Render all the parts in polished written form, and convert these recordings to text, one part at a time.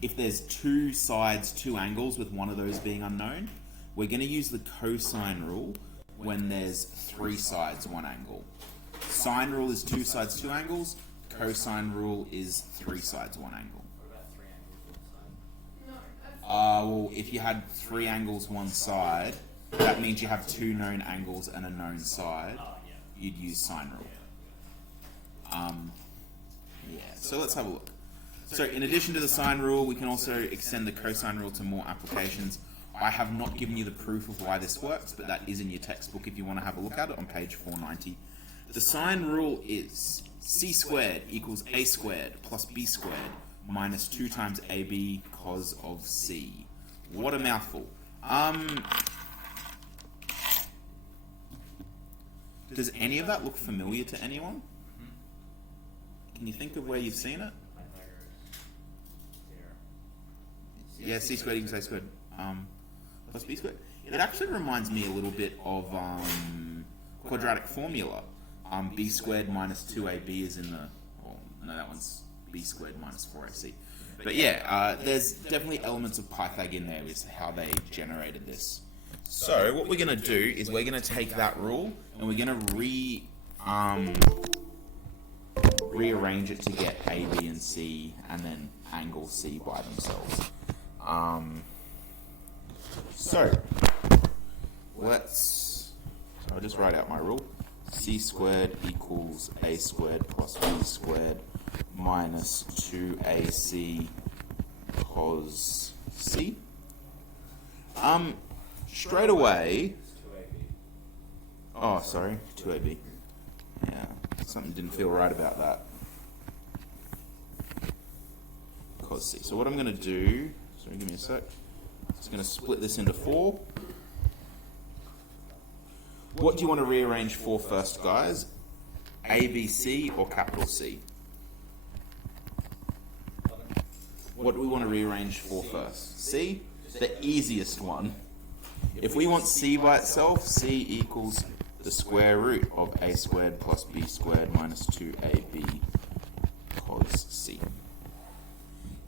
if there's two sides, two angles with one of those being unknown, we're going to use the cosine rule when there's three sides, one angle. Sine rule is two sides, two angles. Cosine rule is three sides, one angle. Well, if you had three angles one side, that means you have two known angles and a known side. You'd use sine rule. Yeah, so let's have a look. So in addition to the sine rule, we can also extend the cosine rule to more applications. I have not given you the proof of why this works, but that is in your textbook if you want to have a look at it on page 490. The sine rule is c squared equals a squared plus b squared minus 2 times ab cos of c. What a mouthful. Does any of that look familiar to anyone? Can you think of where you've seen it? Yeah, c squared equals a squared plus b squared. It actually reminds me a little bit of quadratic formula. B squared minus 2ab is in the... Oh, no, that one's b squared minus 4ac. But yeah, there's definitely elements of Pythag in there with how they generated this. So what we're going to do is we're going to take that rule and we're going to rearrange it to get a, b, and c, and then angle c by themselves. So I'll just write out my rule. C squared equals a squared plus b squared minus 2ac cos c. Straight away... Oh, sorry, 2ab. Yeah, something didn't feel right about that. Cos c. So what I'm going to do... Sorry, give me a sec. Just going to split this into 4. What do you want to rearrange for first, guys? A, B, C or capital C? What do we want to rearrange for first? C? The easiest one. If we want C by itself, C equals the square root of a squared plus b squared minus 2ab cos c.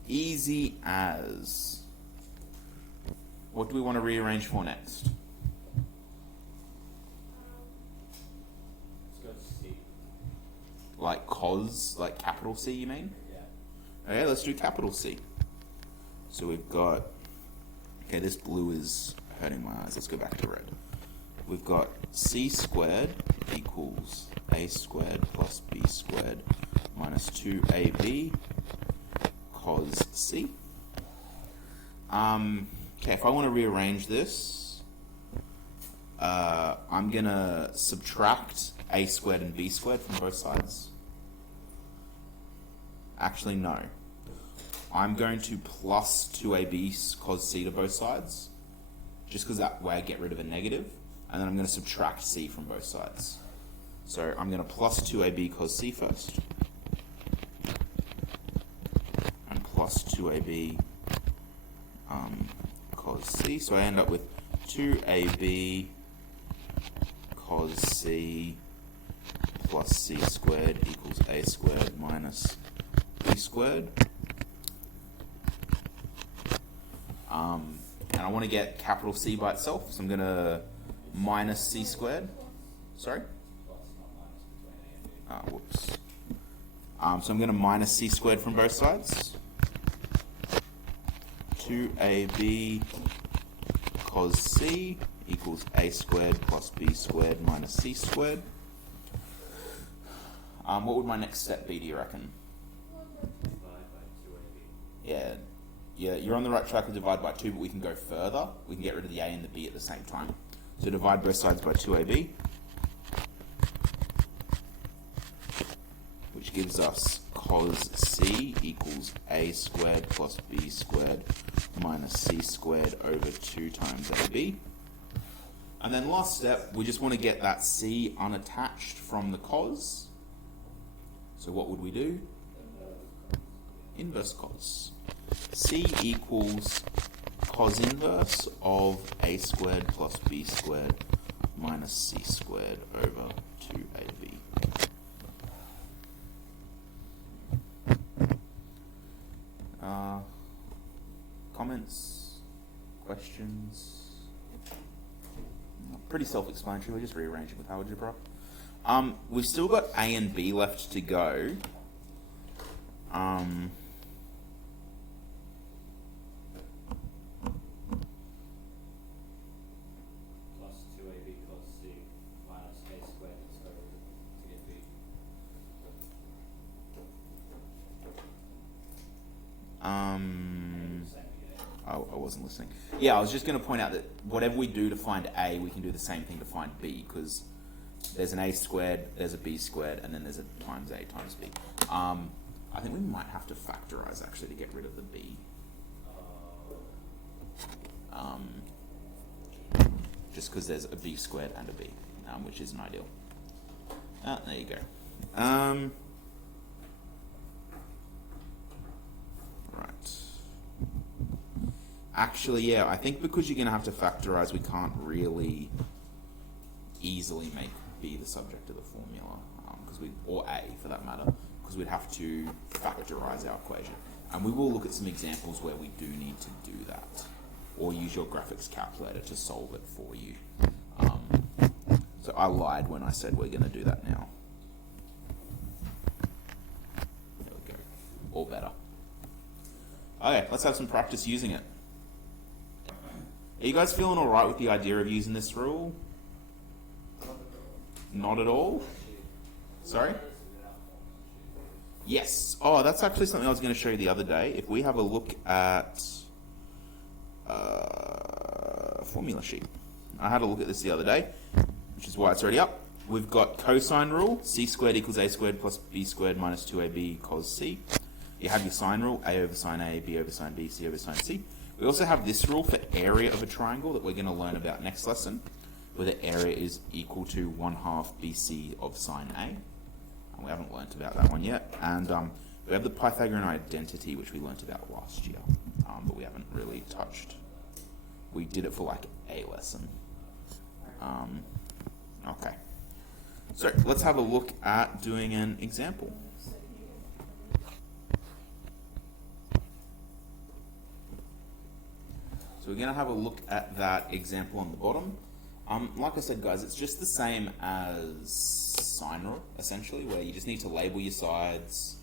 Easy as. What do we want to rearrange for next? Like cos, like capital C, you mean? Yeah. Okay, let's do capital C. So we've got... Okay, this blue is hurting my eyes. Let's go back to red. We've got c squared equals a squared plus b squared minus 2ab cos c. Okay, if I want to rearrange this, I'm going to subtract a squared and b squared from both sides. Actually, no. I'm going to plus 2ab cos c to both sides, just because that way I get rid of a negative, and then I'm going to subtract c from both sides. So I'm going to plus 2ab cos c first, and plus 2ab cos c, so I end up with 2ab cos c plus c squared equals a squared minus b squared. And I want to get capital C by itself, so I'm going to minus c squared. Sorry? Whoops. So I'm going to minus c squared from both sides. 2ab cos c equals a squared plus b squared minus c squared. What would my next step be, do you reckon? Yeah, you're on the right track with divide by 2, but we can go further. We can get rid of the a and the b at the same time. So divide both sides by 2ab, which gives us cos c equals a squared plus b squared minus c squared over 2 times ab. And then last step, we just want to get that c unattached from the cos. So what would we do? Inverse cos. C equals cos inverse of a squared plus b squared minus c squared over 2ab. comments? Questions? Pretty self-explanatory. We're just rearranging with algebra. We've still got A and B left to go. Plus 2ab cos c minus a squared to get b. I wasn't listening. Yeah, I was just going to point out that whatever we do to find A, we can do the same thing to find B, because there's an A squared, there's a B squared, and then there's a times A times B. I think we might have to factorize, actually, to get rid of the B. Just because there's a B squared and a B, which isn't ideal. There you go. Right. Actually, yeah, I think because you're going to have to factorize, we can't really easily make B the subject of the formula, or A for that matter, because we'd have to factorize our equation. And we will look at some examples where we do need to do that, or use your graphics calculator to solve it for you. So I lied when I said we're going to do that now. There we go. Or better. Okay, let's have some practice using it. Are you guys feeling alright with the idea of using this rule? Not at all? Sorry? Yes. Oh, that's actually something I was going to show you the other day. If we have a look at formula sheet. I had a look at this the other day, which is why it's already up. We've got cosine rule, c squared equals a squared plus b squared minus 2ab cos c. You have your sine rule, a over sine a, b over sine b, c over sine c. We also have this rule for area of a triangle that we're going to learn about next lesson, where the area is equal to 1/2 bc of sine a. And we haven't learnt about that one yet. And we have the Pythagorean identity, which we learnt about last year, but we haven't really touched. We did it for like a lesson. Okay. So let's have a look at doing an example. So we're going to have a look at that example on the bottom. Like I said, guys, it's just the same as sine rule, essentially, where you just need to label your sides,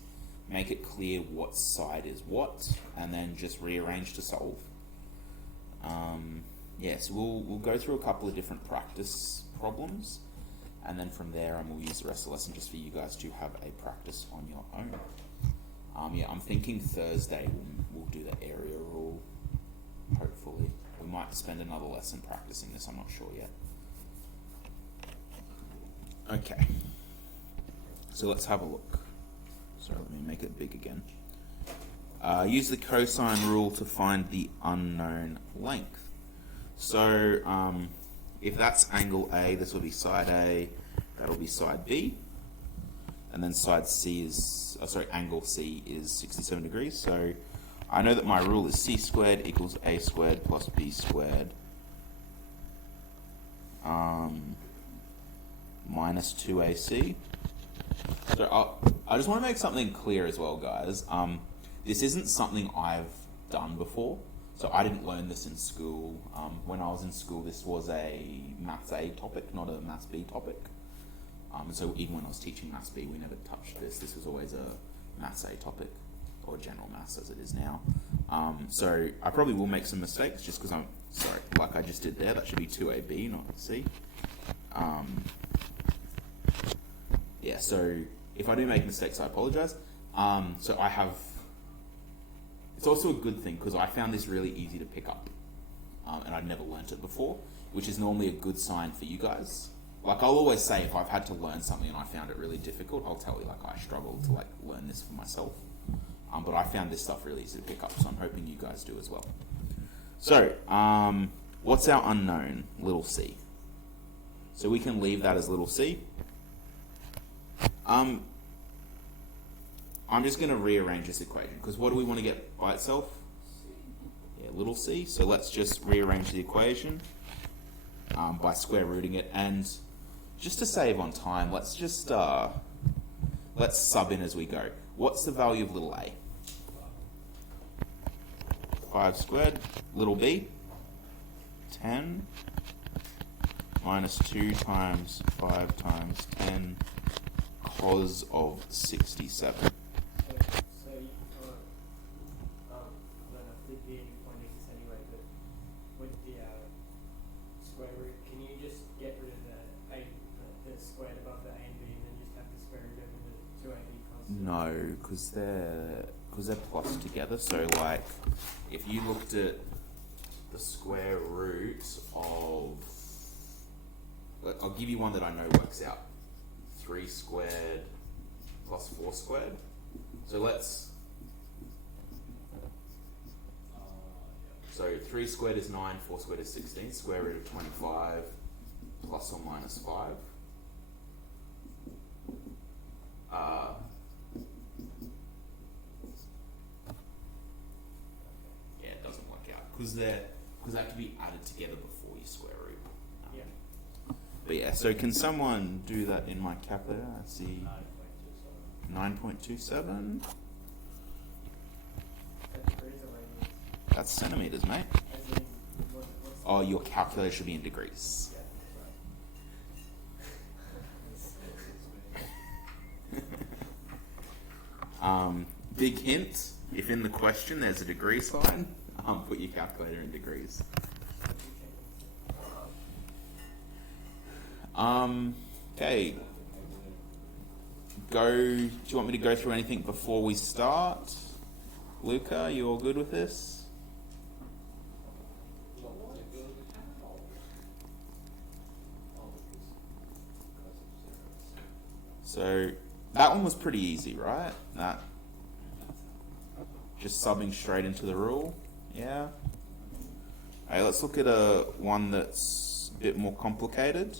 make it clear what side is what, and then just rearrange to solve. So we'll go through a couple of different practice problems, and then from there we'll use the rest of the lesson just for you guys to have a practice on your own. I'm thinking Thursday we'll do the area rule, hopefully. We might spend another lesson practicing this, I'm not sure yet. Okay, so let's have a look. Sorry, let me make it big again. Use the cosine rule to find the unknown length. So if that's angle A, this will be side A, that'll be side B, and then side C is, angle C is 67 degrees. So I know that my rule is c squared equals a squared plus b squared minus 2ac. So I just want to make something clear as well, guys. This isn't something I've done before. So I didn't learn this in school. When I was in school, this was a Maths A topic, not a Maths B topic. So even when I was teaching Maths B, we never touched this. This was always a Maths A topic, or general maths as it is now. So I probably will make some mistakes just because like I just did there. That should be 2AB, not C. So if I do make mistakes, I apologize. So I have... It's also a good thing because I found this really easy to pick up, and I'd never learnt it before, which is normally a good sign for you guys. Like I'll always say, if I've had to learn something and I found it really difficult, I'll tell you like I struggled to learn this for myself. But I found this stuff really easy to pick up, so I'm hoping you guys do as well. So, what's our unknown? Little c. So we can leave that as little c. I'm just going to rearrange this equation, because what do we want to get by itself? Yeah, little c. So let's just rearrange the equation by square rooting it. And just to save on time, let's just let's sub in as we go. What's the value of little a? 5 squared, little b, 10 minus 2 times 5 times 10 cos of 67. So you can't, I don't know if there'd be any point in this anyway, but with the square root, can you just get rid of the squared above the a and b and then just have the square root over the 2ab constant? No, because they're plus together. So like, if you looked at the square root of, I'll give you one that I know works out. 3 squared plus 4 squared. So so 3 squared is 9, 4 squared is 16, square root of 25 plus or minus 5. Yeah, it doesn't work out because that can be added together before you square root. Yeah. But yeah, so can someone do that in my calculator? Let's see. 9.27. That's centimeters, mate. Oh, your calculator should be in degrees. Big hint, if in the question there's a degree sign, put your calculator in degrees. Okay. Do you want me to go through anything before we start? Luca, you all good with this? So that one was pretty easy, right? That just subbing straight into the rule. Yeah. Okay, let's look at one that's a bit more complicated.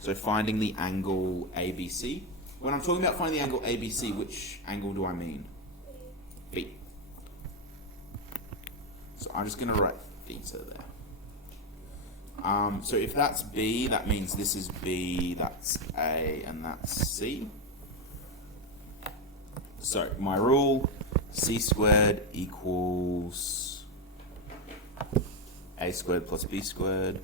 So finding the angle ABC. When I'm talking about finding the angle ABC, which angle do I mean? B. So I'm just going to write theta there. So if that's B, that means this is B, that's A, and that's C. So my rule, C squared equals A squared plus B squared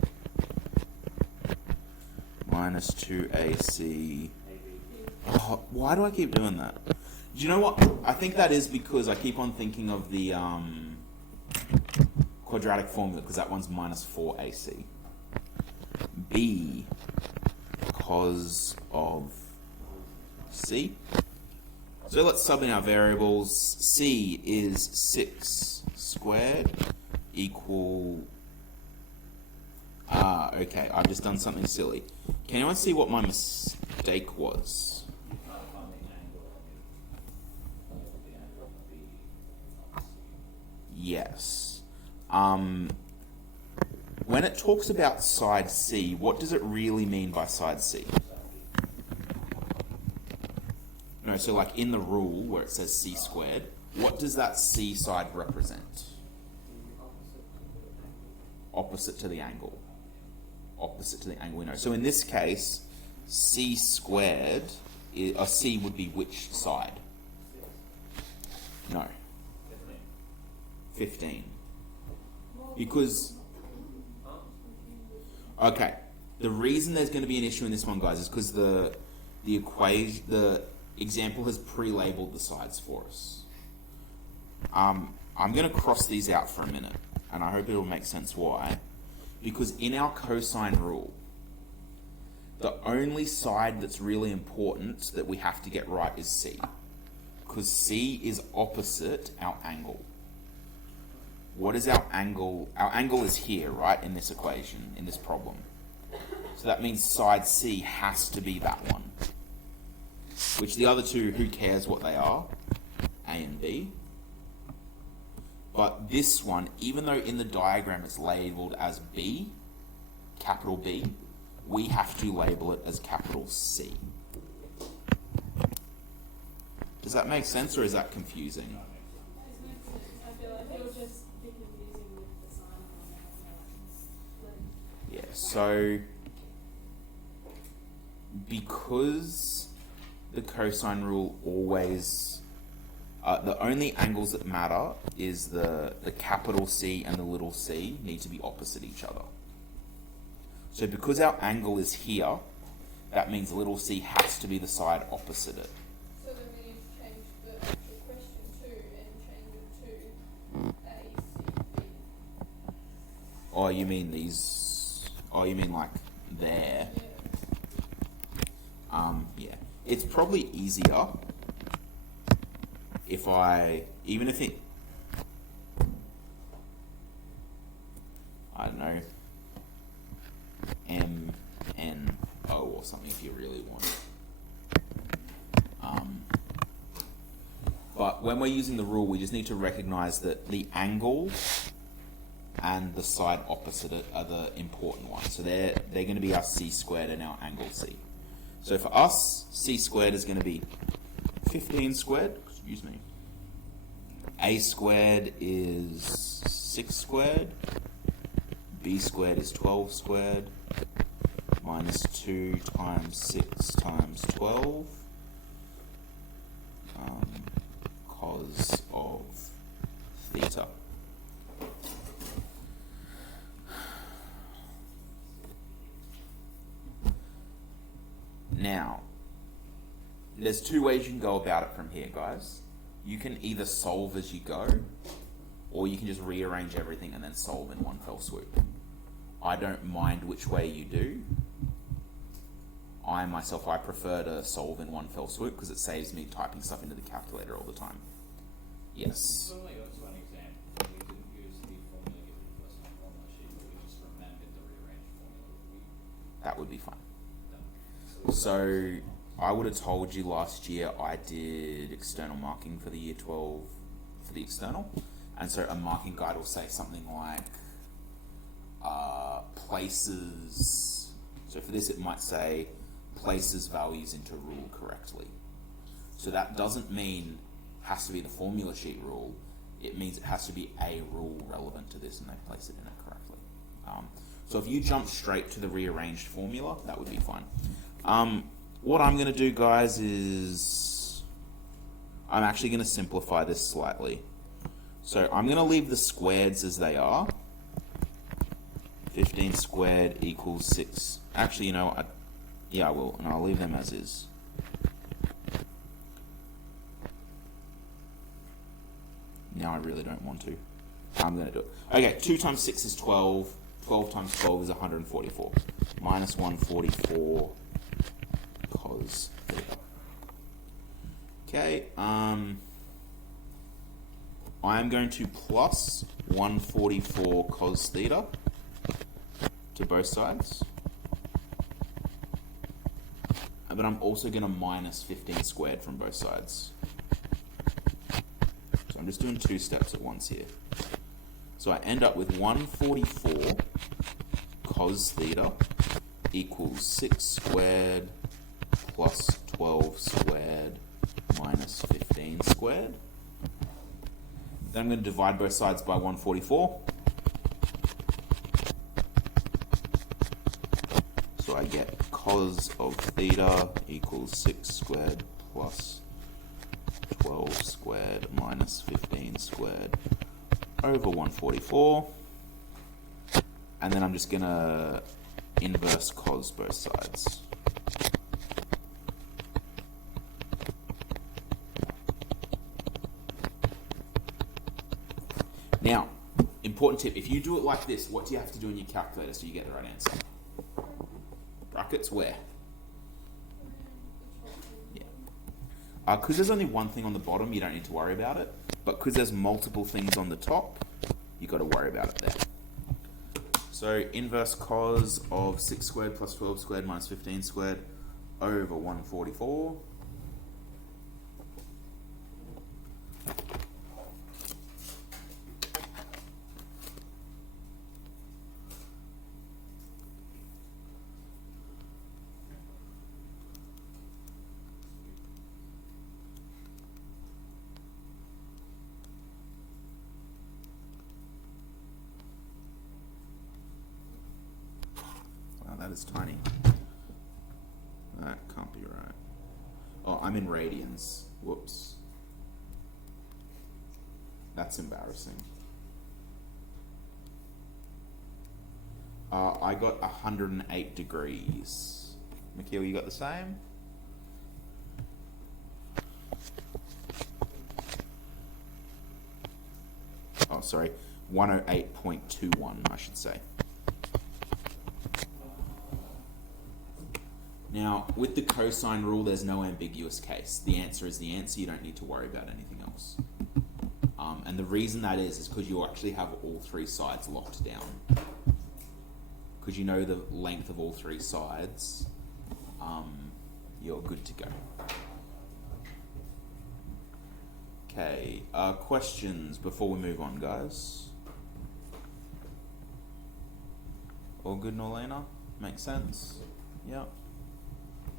minus 2AC. Oh, why do I keep doing that? Do you know what? I think that is because I keep on thinking of the quadratic formula, because that one's minus 4AC. B cos of C. So let's sub in our variables. C is 6 squared equal... okay, I've just done something silly. Can anyone see what my mistake was? Yes. When it talks about side C, what does it really mean by side C? No, so like in the rule where it says C squared, what does that C side represent? Opposite to the angle. Opposite to the angle we know. So in this case, C squared, C would be which side? No. 15. Because, okay, the reason there's going to be an issue in this one, guys, is because the example has pre-labeled the sides for us. I'm going to cross these out for a minute, and I hope it will make sense why. Because in our cosine rule, the only side that's really important that we have to get right is C. Because C is opposite our angle. What is our angle? Our angle is here, right, in this equation, in this problem. So that means side C has to be that one. Which the other two, who cares what they are? A and B. But this one, even though in the diagram it's labelled as B, capital B, we have to label it as capital C. Does that make sense, or is that confusing? I feel like it would just be confusing with the sign on Yeah, so because the cosine rule always The only angles that matter is the capital C and the little c need to be opposite each other. So because our angle is here, that means little c has to be the side opposite it. So then we need to change the question too and change it to A, C, B. Oh, you mean these? Oh, you mean like there? Yeah. Yeah. It's probably easier if I, even if it, I don't know, M, N, O or something if you really want it. But when we're using the rule, we just need to recognize that the angle and the side opposite it are the important ones. So they're going to be our c squared and our angle c. So for us, c squared is going to be 15 squared, excuse me. A squared is 6 squared. B squared is 12 squared. Minus 2 times 6 times 12. Cos of theta. Now, there's two ways you can go about it from here, guys. You can either solve as you go, or you can just rearrange everything and then solve in one fell swoop. I don't mind which way you do. I prefer to solve in one fell swoop because it saves me typing stuff into the calculator all the time. Yes. So only that's one example. We didn't use the formula given to us on the formula sheet, but we just remembered the rearranged formula. That would be fun. So So I would have told you last year I did external marking for the year 12 for the external. And so a marking guide will say something like places. So for this it might say places values into rule correctly. So that doesn't mean has to be the formula sheet rule. It means it has to be a rule relevant to this and they place it in it correctly. So if you jump straight to the rearranged formula, that would be fine. What I'm going to do, guys, is I'm actually going to simplify this slightly. So I'm going to leave the squareds as they are. 15 squared equals 6. Actually, you know, I will, and I'll leave them as is. Now I really don't want to. I'm going to do it. Okay, 2 times 6 is 12. 12 times 12 is 144. Minus 144 cos theta. Okay, I'm going to plus 144 cos theta to both sides. But I'm also going to minus 15 squared from both sides. So I'm just doing 2 steps at once here. So I end up with 144 cos theta equals 6 squared plus 12 squared minus 15 squared. Then I'm going to divide both sides by 144. So I get cos of theta equals 6 squared plus 12 squared minus 15 squared over 144. And then I'm just going to inverse cos both sides. Now, important tip, if you do it like this, what do you have to do in your calculator so you get the right answer? Brackets where? Yeah. Because there's only one thing on the bottom, you don't need to worry about it. But because there's multiple things on the top, you've got to worry about it there. So inverse cos of 6 squared plus 12 squared minus 15 squared over 144. That is tiny. That can't be right. Oh, I'm in radians. Whoops. That's embarrassing. I got 108 degrees. Mikhail, you got the same? Oh, sorry. 108.21, I should say. Now, with the cosine rule, there's no ambiguous case. The answer is the answer. You don't need to worry about anything else. And the reason that is because you actually have all three sides locked down. Because you know the length of all three sides, you're good to go. Okay, questions before we move on, guys? All good, Norlena? Makes sense? Yep.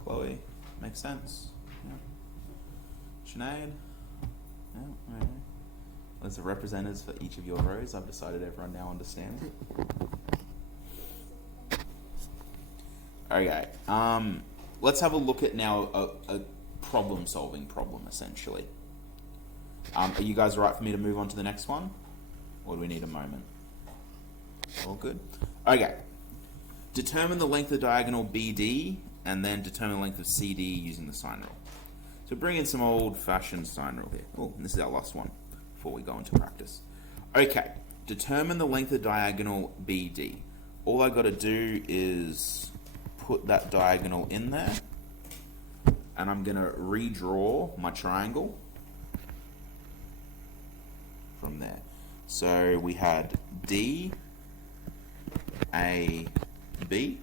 Chloe? Makes sense? Yep. Sinead? Yep, alright. As the representatives for each of your rows, I've decided everyone now understands it. Okay, let's have a look at now a problem-solving problem, essentially. Are you guys right for me to move on to the next one? Or do we need a moment? All good? Okay. Determine the length of diagonal BD, and then determine the length of CD using the sine rule. So bring in some old-fashioned sine rule here. Oh, and this is our last one before we go into practice. Okay, determine the length of diagonal BD. All I got to do is put that diagonal in there, and I'm going to redraw my triangle from there. So we had D, A, B.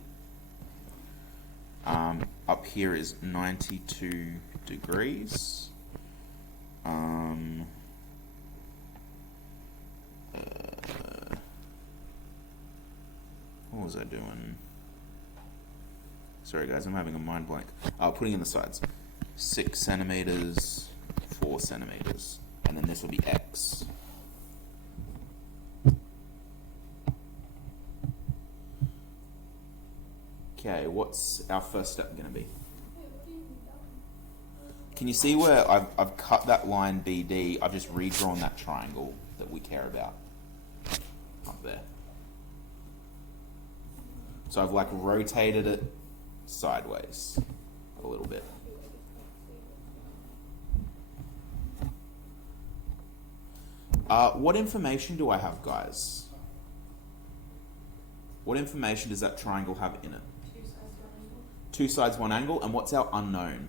Up here is 92 degrees. What was I doing? Sorry guys, I'm having a mind blank. Putting in the sides. 6 centimeters, 4 centimeters. And then this will be X. Okay, what's our first step going to be? Can you see where I've cut that line BD? I've just redrawn that triangle that we care about up there. So I've like rotated it sideways a little bit. What information do I have, guys? What information does that triangle have in it? 2 sides, 1 angle. And what's our unknown?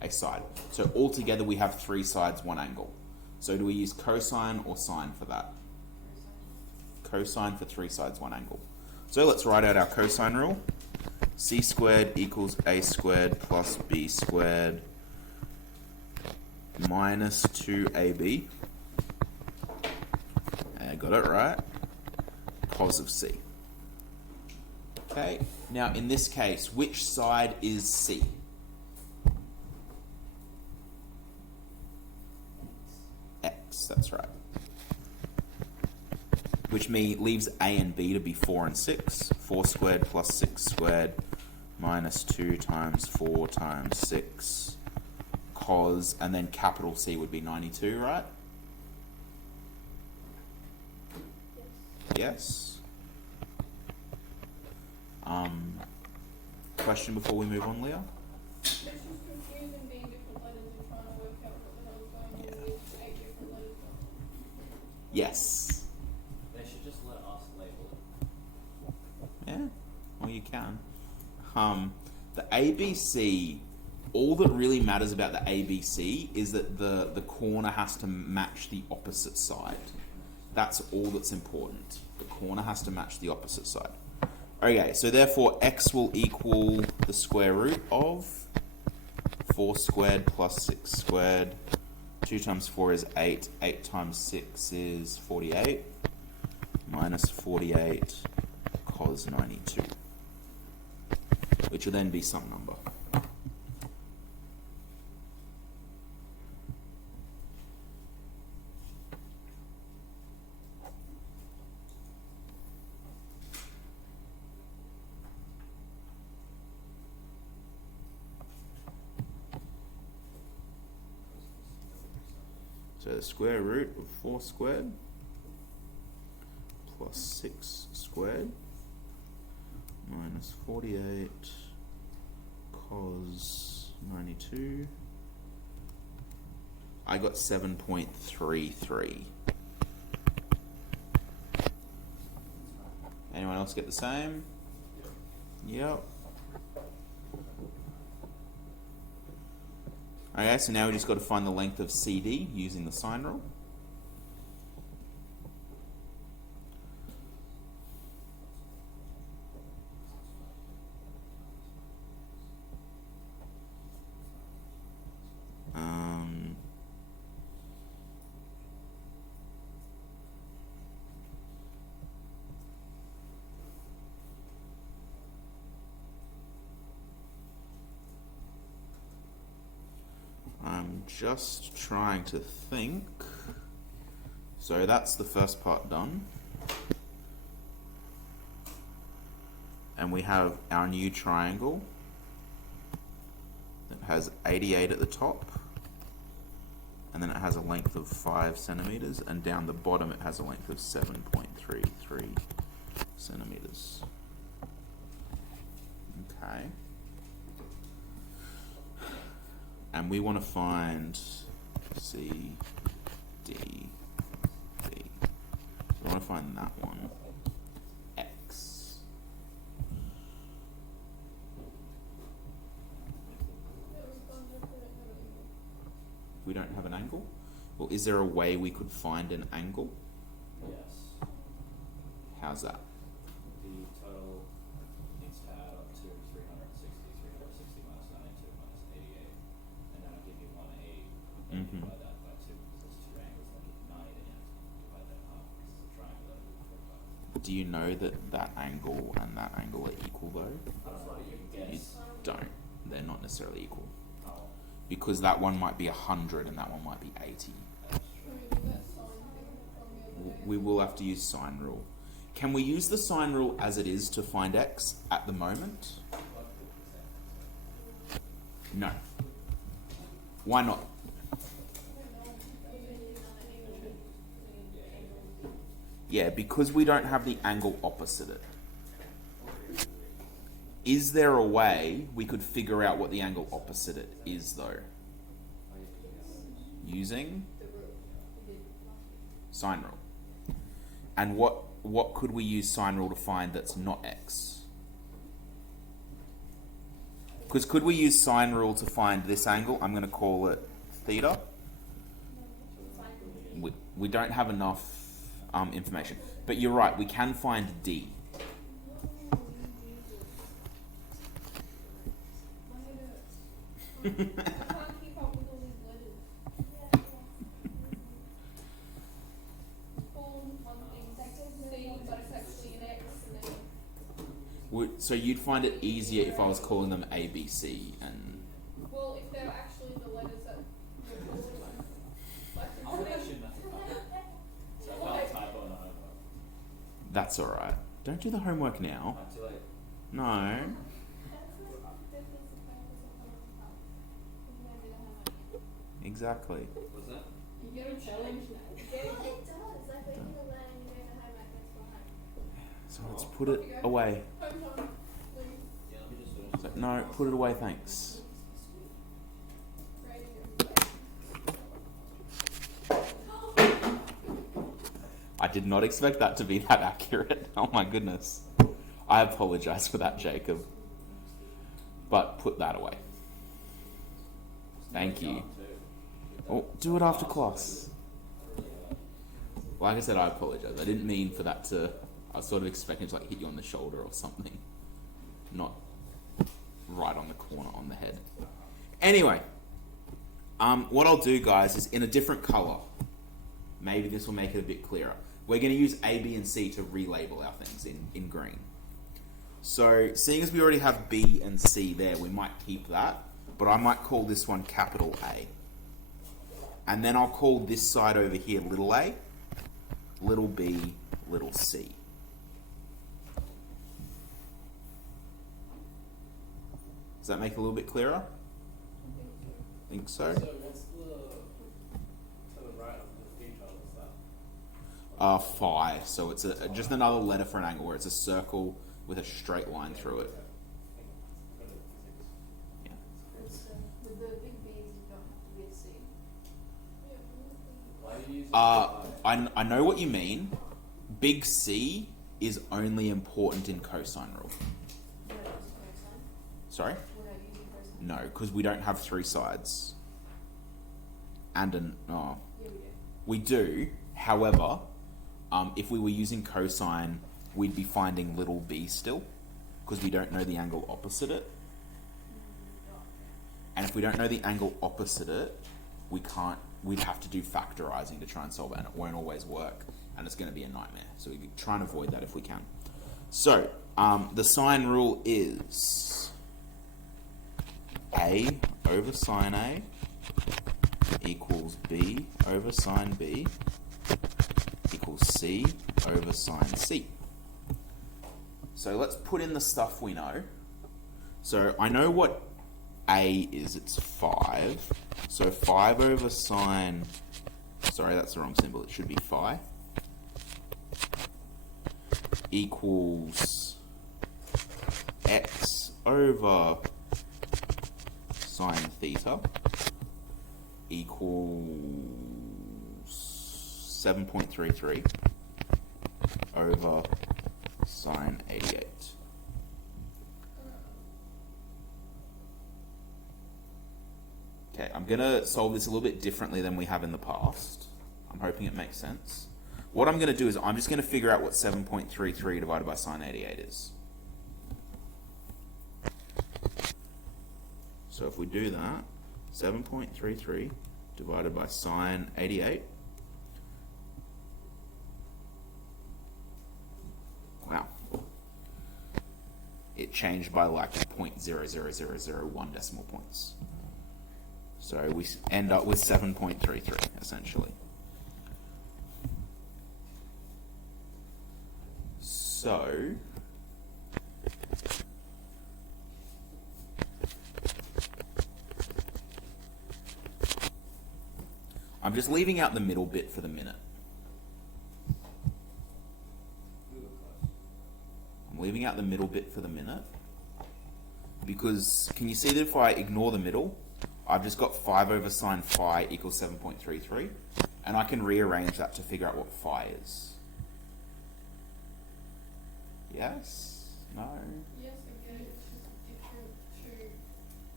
A side. So altogether we have 3 sides, 1 angle. So do we use cosine or sine for that? Cosine for 3 sides, 1 angle. So let's write out our cosine rule. C squared equals A squared plus B squared minus 2AB. I got it right. Cos of C. Okay, now in this case, which side is C? X, that's right. Which leaves A and B to be 4 and 6. 4 squared plus 6 squared minus 2 times 4 times 6 cos, and then capital C would be 92, right? Yes. Question before we move on, Leah? It's just confusing being different letters and trying to work out what the hell is going on with 8 different letters. Yes. They should just let us label it. Yeah, well you can. The ABC, all that really matters about the ABC is that the corner has to match the opposite side. That's all that's important. The corner has to match the opposite side. Okay, so therefore x will equal the square root of 4 squared plus 6 squared. 2 times 4 is 8. 8 times 6 is 48. Minus 48 cos 92. Which will then be some number. So the square root of 4 squared plus 6 squared minus 48 cos 92. I got 7.33. Anyone else get the same? Yep. Okay, so now we just got to find the length of CD using the sine rule. I'm just trying to think. So that's the first part done. And we have our new triangle that has 88 at the top. And then it has a length of 5 centimeters. And down the bottom it has a length of 7.33 centimeters. Okay. And we want to find C, D, B. So we want to find that one, X. We don't have an angle? Well, is there a way we could find an angle? Yes. How's that? The total needs to add up to 360 minus 92 minus 88. And that'll give you 180. And you divide that by 2 because there's 2 angles. That'll give you 90. Then you have to divide that half because it's a triangle that will 45. Do you know that that angle and that angle are equal though? That's what you can You guess. don't. They're not necessarily equal. Oh, Because that one might be 100 and that one might be 80. that's true. We will have to use sine rule. Can we use the sine rule as it is to find x at the moment? No. Why not? Yeah, because we don't have the angle opposite it. Is there a way we could figure out what the angle opposite it is though? Using sine rule. And what could we use sine rule to find that's not x? Because could we use sine rule to find this angle? I'm going to call it theta. We don't have enough information. But you're right, we can find d. I can't keep up with all these letters. Form one thing, C, but it's actually an X, and then So you'd find it easier if I was calling them A, B, C, and well, if they're actually the letters that you're calling them. Like, I'll let you know. So I found a typo on the homework. that's all right. Don't do the homework now. Not too late. No. Exactly. What's that? You get a challenge now. It does. Like when you learn and you go to homework, that's fine. So let's put it away. Home time, please. Yeah, let me just finish. So, no, put it away, thanks. Grading it. I did not expect that to be that accurate. Oh my goodness. I apologize for that, Jacob. But put that away. Thank you. Oh, do it after class. Like I said, I apologize. I didn't mean for that to... I was sort of expecting to like hit you on the shoulder or something. Not right on the corner on the head. Anyway. What I'll do, guys, is in a different colour. Maybe this will make it a bit clearer. We're going to use A, B, and C to relabel our things in green. So, seeing as we already have B and C there, we might keep that. But I might call this one capital A. And then I'll call this side over here little a, little b, little c. Does that make it a little bit clearer? Think so? So what's the to the right Phi. So it's just another letter for an angle where it's a circle with a straight line through it. Yeah. It's, with the big B's, you don't have to be a C. Why do you use I know what you mean. Big C is only important in cosine rule. We're not using cosine. Sorry? We're not using cosine. No, because we don't have three sides. And an oh, Yeah, we do. we do. However, if we were using cosine, we'd be finding little b still, because we don't know the angle opposite it. And if we don't know the angle opposite it, we can't. We'd have to do factorizing to try and solve it, and it won't always work, and it's going to be a nightmare. So we try and avoid that if we can. So the sine rule is a over sine a equals b over sine b equals c over sine c. So let's put in the stuff we know. So I know what a is, it's 5. So 5 over sine, sorry, that's the wrong symbol, it should be phi, equals x over sine theta equals 7.33 over sine 88. Okay, I'm going to solve this a little bit differently than we have in the past. I'm hoping it makes sense. What I'm going to do is I'm just going to figure out what 7.33 divided by sine 88 is. So if we do that, 7.33 divided by sine 88. Wow. It changed by like 0.00001 decimal points. So we end up with 7.33 essentially. So I'm just leaving out the middle bit for the minute. I'm leaving out the middle bit for the minute because can you see that if I ignore the middle, I've just got 5 over sine phi equals 7.33, and I can rearrange that to figure out what phi is. Yes? No? Yes, okay, it's just different to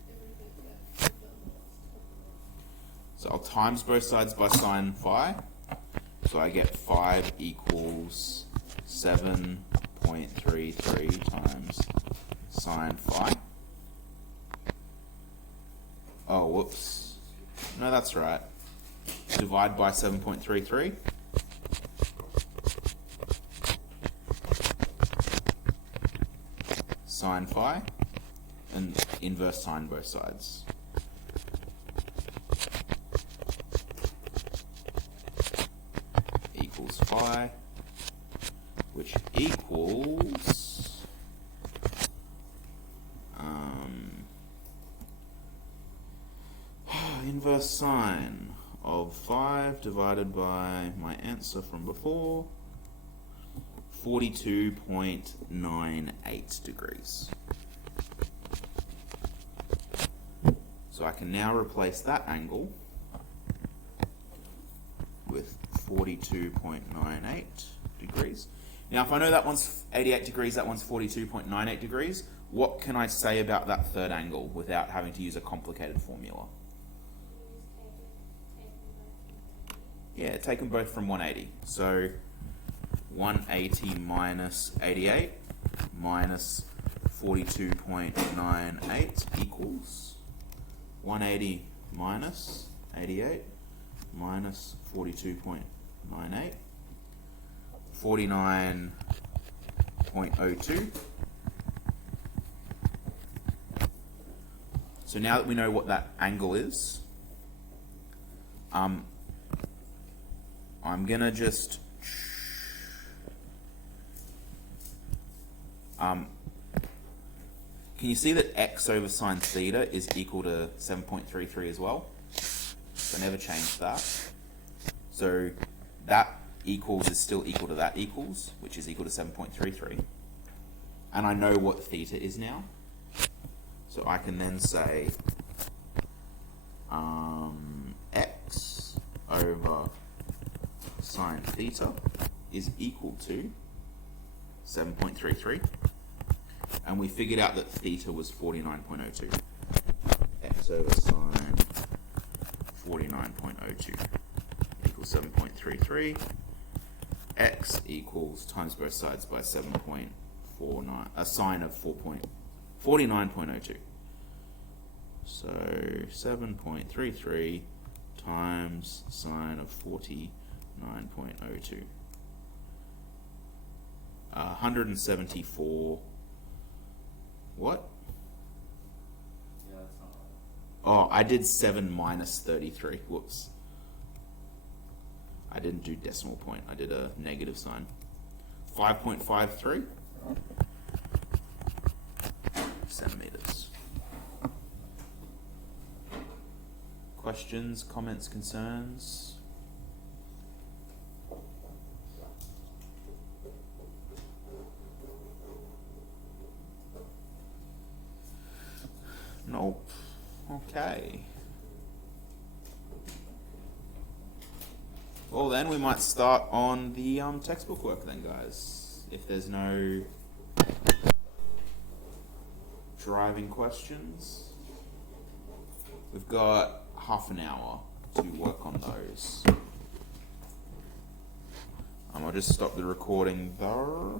everything that we've done last. So I'll times both sides by sine phi. So I get 5 equals 7.33 times sine phi. Oh, whoops. No, that's right. Divide by 7.33. Sine phi. And inverse sine both sides. Equals phi. Which equals... inverse sine of 5 divided by my answer from before, 42.98 degrees. So I can now replace that angle with 42.98 degrees. Now if I know that one's 88 degrees, that one's 42.98 degrees, what can I say about that third angle without having to use a complicated formula? Yeah, take them both from 180. So 180 minus 88 minus 42.98 equals 180 minus 88 minus 42.98, 49.02. So now that we know what that angle is, I'm gonna just can you see that x over sine theta is equal to 7.33 as well? So I never changed that. So that equals is still equal to that equals, which is equal to 7.33. And I know what theta is now. So I can then say x over sine theta is equal to 7.33. And we figured out that theta was 49.02. X over sine 49.02 equals 7.33. X equals times both sides by 7.49, a sine of 49.02. So 7.33 times sine of 49.02. 174. What? Yeah, that's not right. Oh, I did 7 minus 33. Whoops. I didn't do decimal point. I did a negative sign. 5.53 centimeters. Questions, comments, concerns? Nope. Okay. Well then, we might start on the textbook work then, guys. If there's no driving questions. We've got half an hour to work on those. I'll just stop the recording there.